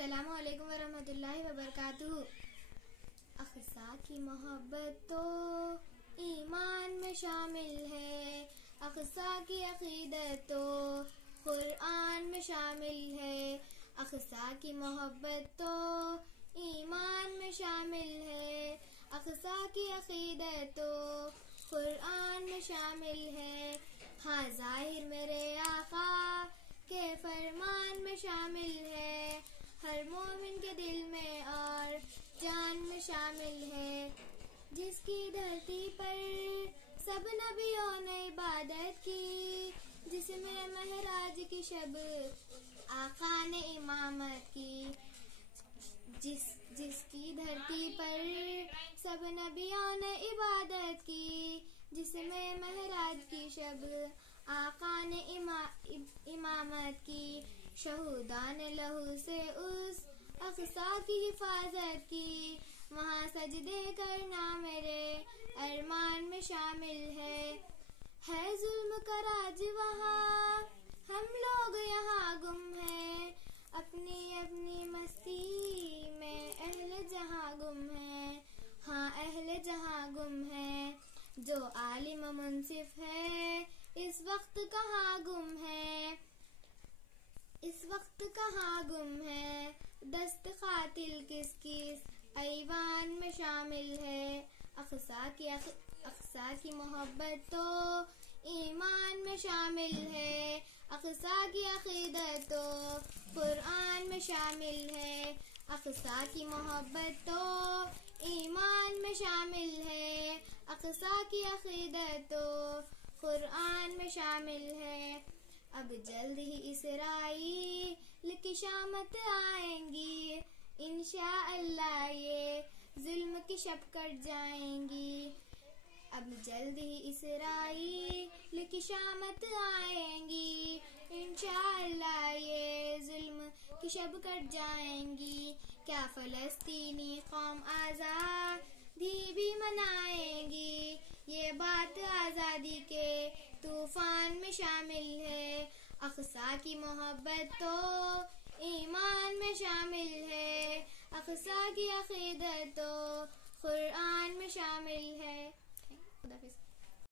السلام علیکم ورحمۃ اللہ وبرکاتہ۔ اقصی کی محبت تو ایمان میں شامل ہے، اقصی کی عقیدت تو قرآن میں شامل ہے، اقصی کی محبت تو ایمان میں شامل ہے، اقصی کی عقیدت تو قرآن میں شامل ہے، ہاں ظاہر میرے آقا کے فرمان میں شامل ہے، ہر مومن کے دل میں اور جان میں شامل ہے، جس کی دھرتی پر سب نبیوں نے عبادت کی، جس میں معراج کی شب آقا نے امامت کی، جس کی دھرتی پر سب نبیوں نے عبادت کی، جس میں معراج کی شب آقا نے امامت کی، شہداء نے لہو سے اس اقصی کی حفاظت کی، وہاں سجدے کرنا میرے ارمان میں شامل ہے ظلم کا راج وہاں ہم لوگ یہاں گم ہیں، اپنی اپنی مستی میں اہل جہاں گم ہیں، ہاں اہل جہاں گم ہیں، جو عالم منصف ہے اس وقت کہاں گم ہے، اس وقت کہاں گم ہے، دست قاتل کس کس ایوان میں شامل ہے، اقصی کی محبت تو ایمان میں شامل ہے، اقصی کی عقیدت تو قرآن میں شامل ہے، اقصی کی محبت تو ایمان میں شامل ہے، اقصی کی عقیدت تو قرآن میں شامل ہے، اب جلد ہی اسرائیل کی شامت آئیں گی، انشاءاللہ یہ ظلم کی شب کٹ جائیں گی، اب جلد ہی اسرائیل کی شامت آئیں گی، انشاءاللہ یہ ظلم کی شب کٹ جائیں گی، کیا فلسطینی قوم آزادی بھی منائیں گی، یہ بات آزادی کے طوفان میں شامل ہے، اقصی کی محبت تو ایمان میں شامل ہے، اقصی کی عقیدت تو قرآن میں شامل ہے۔ خدا حافظ۔